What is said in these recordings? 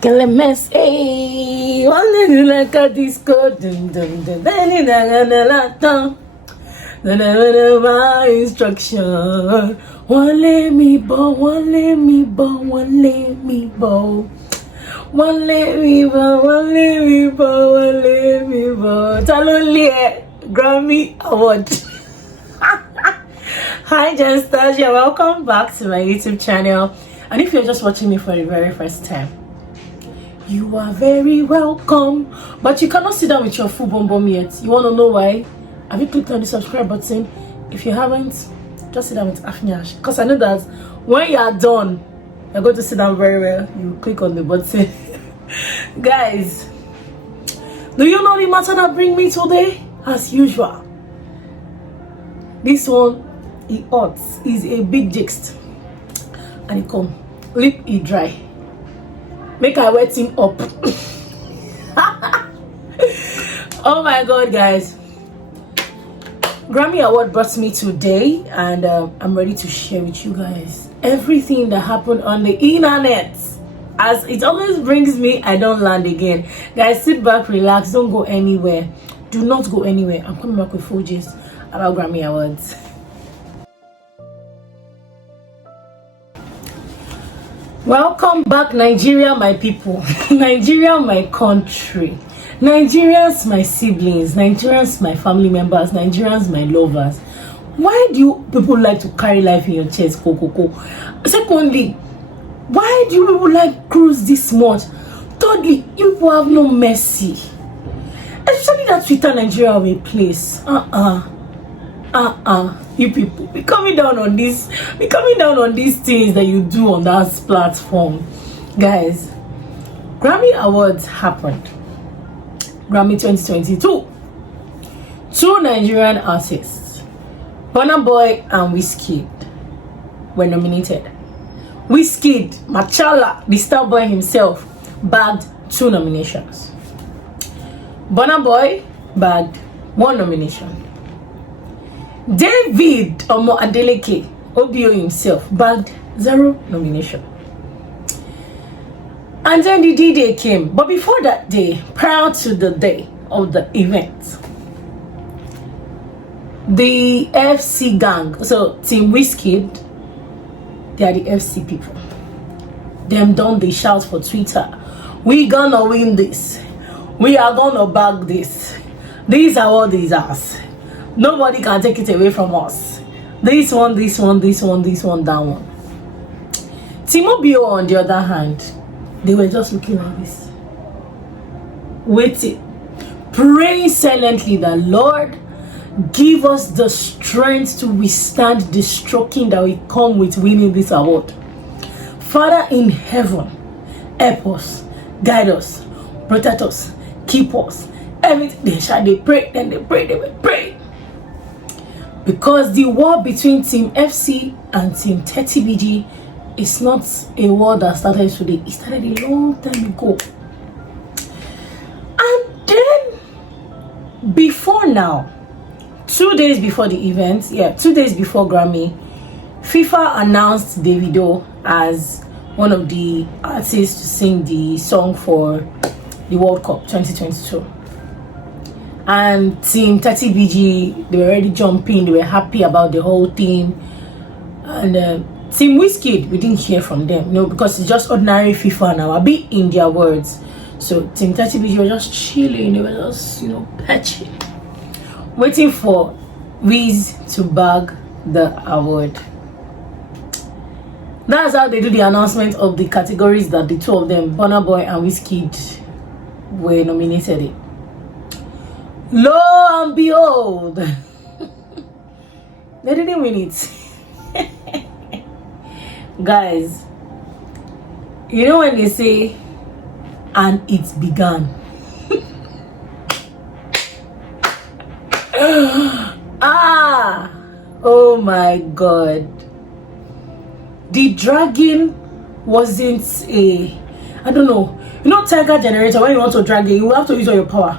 Kelemes, hey, one little like a disco, dun dun dun, then in a laton. Then I went my instruction. One let me bow, one let me bow, one let me bow. One let me bow, one let me bow, one let me bow. Talonly Grammy Award. Hi, Janastasia. Welcome back to my YouTube channel. And if you're just watching me for the very first time, you are very welcome. But you cannot sit down with your full bum bum yet. You want to know why? Have you clicked on the subscribe button? If you haven't, just sit down with Afnyash. Because I know that when you are done, you're going to sit down very well. You click on the button. Guys, do you know the matter that bring me today? As usual, this one, it hot, is a big gist. And it come, lip it dry. Make I wet him up. Oh my god, guys. Grammy Award brought me today, and I'm ready to share with you guys everything that happened on the internet. As it always brings me, I don't land again. Guys, sit back, relax, don't go anywhere. Do not go anywhere. I'm coming back with full gist about Grammy Awards. Welcome back, Nigeria, my people. Nigeria, my country. Nigerians, my siblings. Nigerians, my family members. Nigerians, my lovers. Why do you people like to carry life in your chest, Coco? Secondly, why do you people like cruise this much? Thirdly, you people have no mercy. Especially that Twitter Nigeria of a place. You people be coming down on this. Be coming down on these things that you do on that platform. Guys, Grammy Awards happened. Grammy 2022. Two Nigerian artists, Burna Boy and Wizkid, were nominated. Wizkid, Machala, the star boy himself, bagged 2 nominations. Burna Boy bagged 1 nomination. David Omo Adeleke, OBO himself, bagged 0 nomination. And then the D-Day came. But before that day, prior to the day of the event, the FC gang, so Team Wizkid, they are the FC people. Them done they shout for Twitter, we gonna win this. We are gonna bag this. These are what these are. Nobody can take it away from us. This one, this one, this one, this one, that one. Team OBO, on the other hand, they were just looking like this, waiting, praying silently that Lord, give us the strength to withstand the stroking that will come with winning this award. Father in heaven, help us, guide us, protect us, keep us. Everything they pray, then they pray, they will pray. Because the war between Team FC and Team 30BG is not a war that started today. It started a long time ago. And then, before now, 2 days before the event, 2 days before Grammy, FIFA announced Davido as one of the artists to sing the song for the World Cup 2022. And Team 30BG, they were already jumping, they were happy about the whole thing. And Team Wizkid, we didn't hear from them, because it's just ordinary FIFA now, a bit in their words. So Team 30BG were just chilling, they were just, patching, waiting for Wiz to bag the award. That's how they do the announcement of the categories that the two of them, Burna Boy and Wizkid, were nominated in. Lo and behold, they didn't win it. Guys, you know when they say, and it began. Oh my god. The dragging wasn't I don't know. Tiger generator, when you want to drag it, you have to use all your power.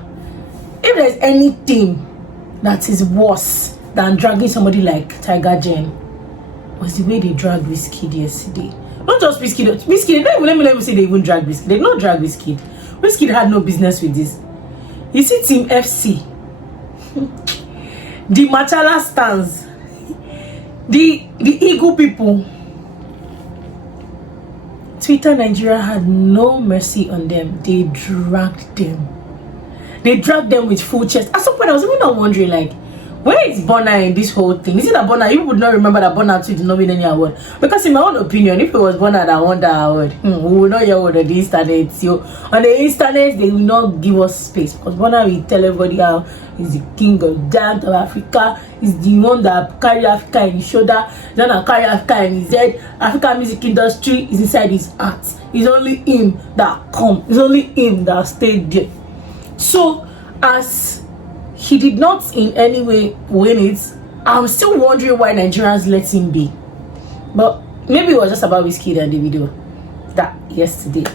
If there's anything that is worse than dragging somebody like Tiger Gen, was the way they dragged Wizkid yesterday. Not just Wizkid. Wizkid, let me say they even drag Wizkid. They did not drag Wizkid. Wizkid had no business with this. You see Team FC, the Machala stands, the Eagle people. Twitter Nigeria had no mercy on them. They dragged them. They dragged them with full chest. At some point, I was even not wondering, like, where is Burna in this whole thing? Is it that Burna? You would not remember that Burna too did not win any award. Because in my own opinion, if it was Burna that won that award, we would not hear word on the internet. So on the internet, they will not give us space. Because Burna will tell everybody how he's the king of dance of Africa. He's the one that carry Africa in his shoulder. He's the one that carry Africa in his head. African music industry is inside his heart. It's only him that come. It's only him that stayed there. So as he did not in any way win it, I'm still wondering why Nigerians let him be. But maybe it was just about Wizkid and Davido that yesterday.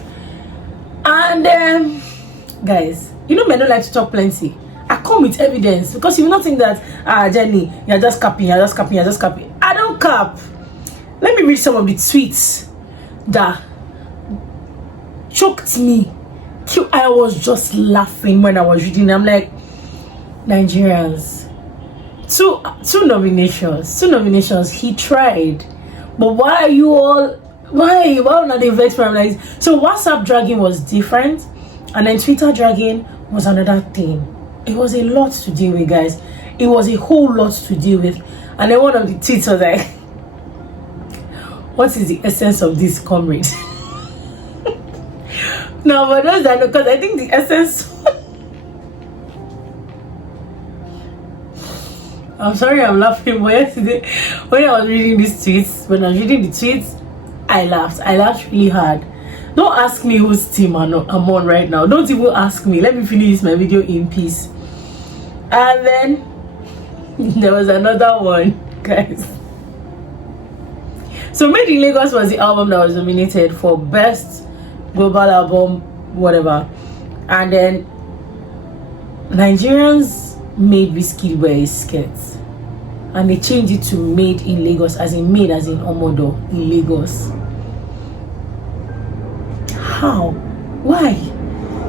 And guys, you know men don't like to talk plenty. I come with evidence because you will not think that Jenny, you're just capping. I don't cap. Let me read some of the tweets that choked me. I was just laughing when I was reading. I'm like, Nigerians, two nominations. He tried, but why are you all? Why not the vex from like? So WhatsApp dragging was different, and then Twitter dragging was another thing. It was a lot to deal with, guys. It was a whole lot to deal with, and then one of the tweets was like, "What is the essence of this, comrade?" No, but those that know, because I think the essence. I'm sorry I'm laughing, but yesterday when I was reading the tweets, I laughed. I laughed really hard. Don't ask me whose team I'm on right now. Don't even ask me. Let me finish my video in peace. And then there was another one, guys. So Made in Lagos was the album that was nominated for Best Global Album, whatever. And then Nigerians made Wizkid wear his skirts, and they changed it to Made in Lagos, as in made as in Omodo in Lagos. How? Why?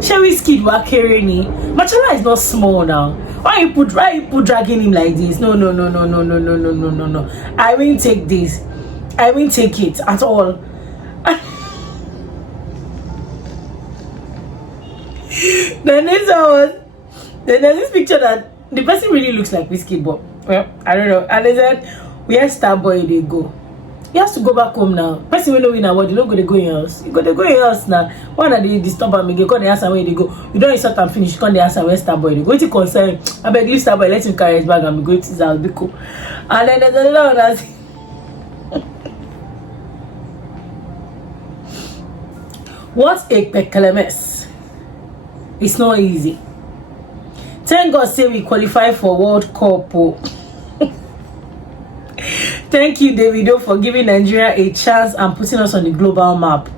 Shall Wizkid were carrying it? Machala is not small now. Why you put dragging him like this? No. I won't take this. I won't take it at all. The next one was there's this picture that the person really looks like Wizkid, but well, I don't know. And they said, where Starboy they go? He has to go back home now. Person will know win award, you don't go to go in house. You go to go in house now. Why not they disturb and make you come the answer where they go? You don't insult and finish, come the answer where Starboy they go. To concern, I beg leave Starboy, let him carry his bag and be going to his house, be cool. And then there's another one that's what a pekelemes. It's not easy. Thank God say we qualify for World Cup. Thank you, Davido, for giving Nigeria a chance and putting us on the global map.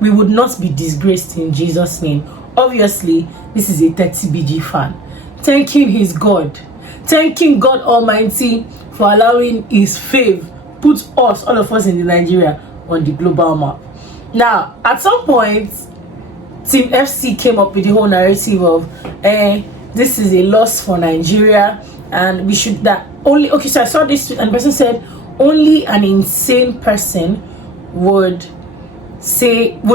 We would not be disgraced in Jesus' name. Obviously, this is a 30BG fan. Thanking his God. Thanking God Almighty for allowing his fave put us, all of us in Nigeria, on the global map. Now, at some point, Team FC came up with the whole narrative of this is a loss for Nigeria, and we should that only okay. So I saw this tweet and the person said only an insane person would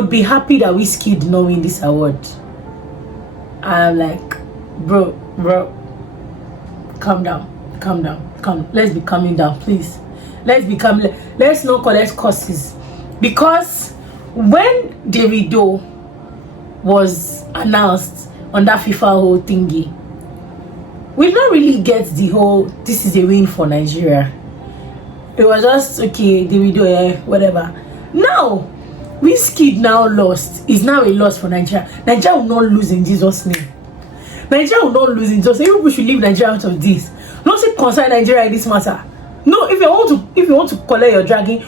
be happy that Wizkid did not win this award. I'm like, bro, calm down. Let's be calming down, please. Let's not collect curses, because when Davido was announced on that FIFA whole thingy, we don't really get the whole this is a win for Nigeria. It was just okay, Davido, whatever. Now Wizkid now lost, is now a loss for Nigeria. Nigeria will not lose in Jesus' name. Nigeria will not lose in Jesus' name. People should leave Nigeria out of this. Not say concern Nigeria in this matter. No, if you want to collect your dragging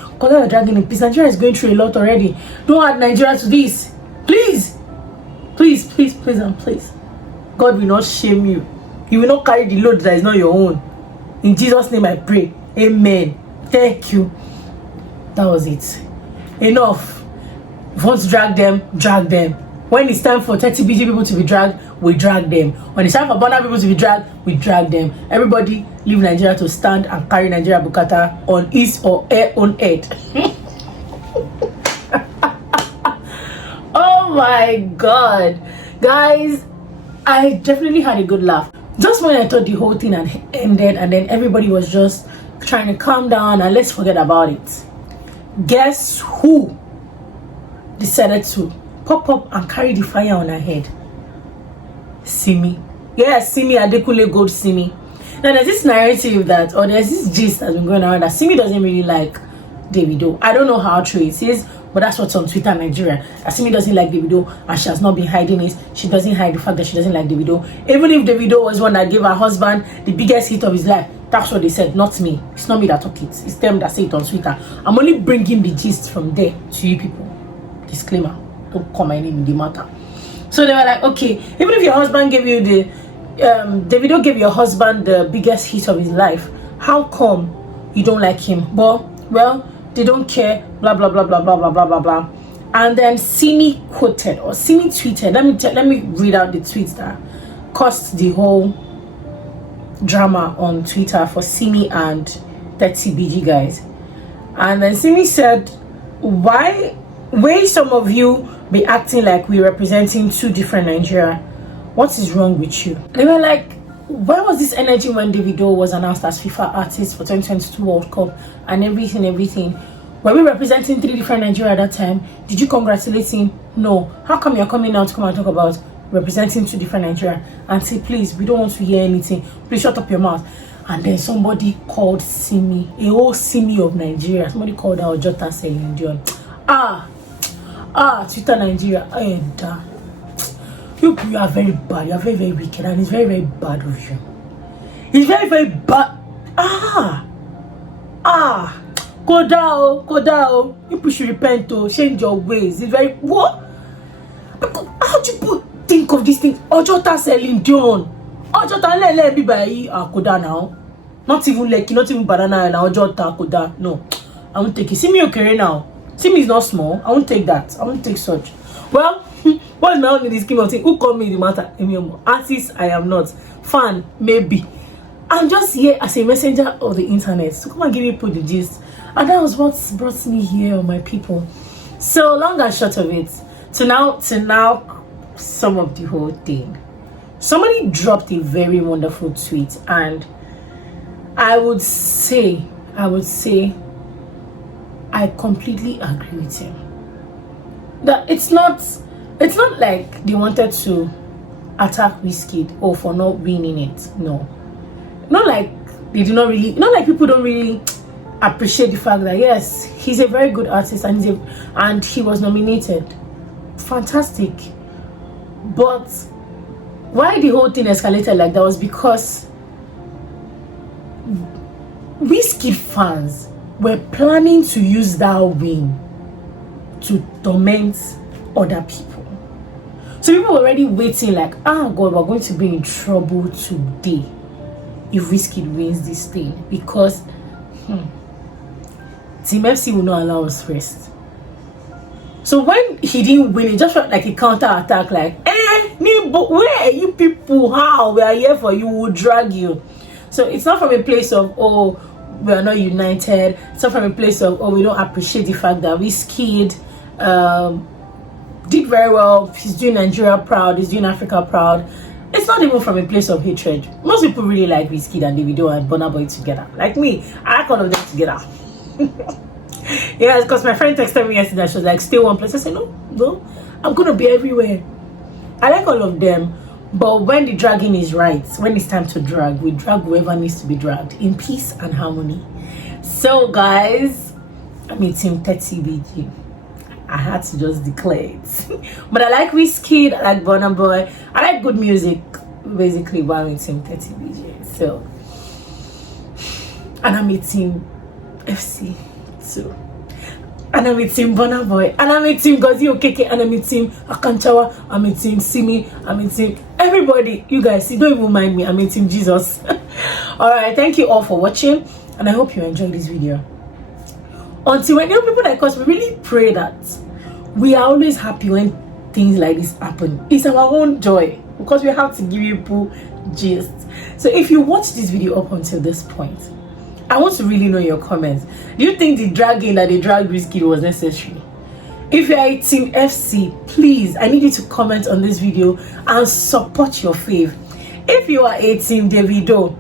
in peace. Nigeria is going through a lot already. Don't add Nigeria to this. Please. God will not shame you. You will not carry the load that is not your own. In Jesus' name I pray. Amen. Thank you. That was it. enough. If you want to drag them, drag them. When it's time for 30BG people to be dragged, we drag them. When it's time for Burna people to be dragged, we drag them. Everybody leave Nigeria to stand and carry Nigeria Bukata on his or her own head. Oh my god. Guys, I definitely had a good laugh. Just when I thought the whole thing had ended and then everybody was just trying to calm down and let's forget about it. Guess who decided to pop up and carry the fire on her head? Simi. Yes, Simi Adekunle Gold Simi. Now there's this narrative that, or there's this gist that's been going around that Simi doesn't really like Davido. I don't know how true it is, but that's what's on Twitter Nigeria. Simi doesn't like Davido and she has not been hiding it. She doesn't hide the fact that she doesn't like Davido. Even if Davido was one that gave her husband the biggest hit of his life, that's what they said, not me. It's not me that took it. It's them that say it on Twitter. I'm only bringing the gist from there to you people. Disclaimer. Don't call my name in the matter. So they were like, okay, even if your husband gave you the Davido gave your husband the biggest hit of his life, how come you don't like him? But well, they don't care, blah blah blah blah blah blah blah blah blah. And then Simi quoted or Simi tweeted. Let me read out the tweets that caused the whole drama on Twitter for Simi and 30BG guys. And then Simi said, why some of you be acting like we're representing two different Nigeria? What is wrong with you? They were like, where was this energy when Davido was announced as FIFA artist for 2022 World Cup and everything? Were we representing three different Nigeria at that time? Did you congratulate him? No. How come you're coming out to come and talk about representing two different Nigeria and say, please, we don't want to hear anything, please shut up your mouth? And then somebody called Simi, a whole Simi of Nigeria, somebody called her Ojota Celine Dion. Twitter Nigeria, you are very bad, you are very, very wicked, and it's very, very bad of you. It's very, very bad. Kodao, people should repent to change your ways. It's very, what? How do you think of these things? Ojota Celine Dion. Ojota lele be by Koda now. Not even Lekki, not even Banana now. Ojota Koda. No, I won't take it. See me okay now. Simi is not small. I won't take that. I won't take such. Well, what is my own in this scheme of thing? Who called me the matter? Artist, I am not. Fan, maybe. I'm just here as a messenger of the internet to come and give you people the gist. And that was what brought me here, my people. So long and short of it, to now sum up the whole thing. Somebody dropped a very wonderful tweet, and I would say I completely agree with him. That it's not like they wanted to attack Wizkid or for not winning it. No. Not like they do not really, not like people don't really appreciate the fact that yes, he's a very good artist and he was nominated. Fantastic. But why the whole thing escalated like that was because Wizkid fans were planning to use that win to torment other people. So people were already waiting like, God, we're going to be in trouble today if Wizkid wins this thing, because Team FC will not allow us first. So when he didn't win, it just felt like a counter-attack, like, but where are you people? How? We are here for you, we'll drag you. So it's not from a place of, oh, we are not united. It's not from a place of, oh, we don't appreciate the fact that Wizkid did very well. He's doing Nigeria proud. He's doing Africa proud. It's not even from a place of hatred. Most people really like Wizkid and Davido and Burna Boy together. Like me, I like all of them together. Yeah, because my friend texted me yesterday. She was like, stay one place. I said, no, I'm going to be everywhere. I like all of them. But when the dragging is right, when it's time to drag, we drag whoever needs to be dragged in peace and harmony. So guys, I'm Team 30BG. I had to just declare it. But I like Wizkid, I like Burna Boy, I like good music, basically, while I'm Team 30BG. So, and I'm Team FC too. And I'm Team Burna Boy, and I'm Team Gozi Okeke, and I'm Team Akanchawa, I'm Team Simi, I'm Team everybody. You guys, you don't even mind me, I'm Team Jesus. Alright, thank you all for watching, and I hope you enjoyed this video. until when people like us, we really pray that we are always happy when things like this happen. It's our own joy because we have to give you people gist. So if you watch this video up until this point, I want to really know your comments. Do you think the dragging that they dragged Wizkid was necessary? If you are a Team FC, please, I need you to comment on this video and support your fave. If you are a Team Davido,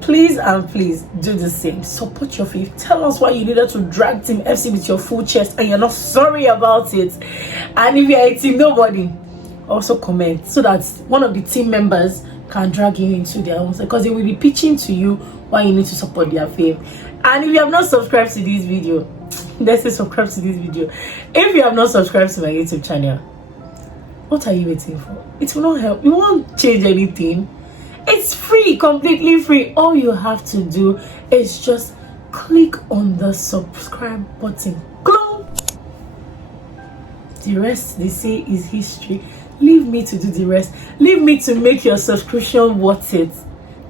please and please do the same. Support your fave. Tell us why you needed to drag Team FC with your full chest and you're not sorry about it. And if you are a Team Nobody, also comment so that one of the team members can drag you into their own, because they will be pitching to you why you need to support their fave. And if you have not subscribed to this video, let's say subscribe to this video. If you have not subscribed to my YouTube channel, what are you waiting for? It will not help. You won't change anything. It's free, completely free. All you have to do is just click on the subscribe button. Clone. The rest, they say, is history. Leave me to do the rest. Leave me to make your subscription worth it.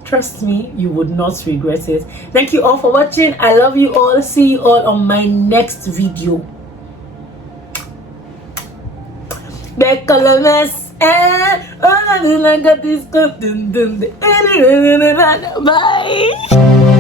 Trust me, you would not regret it. Thank you all for watching. I love you all. See you all on my next video. Bye.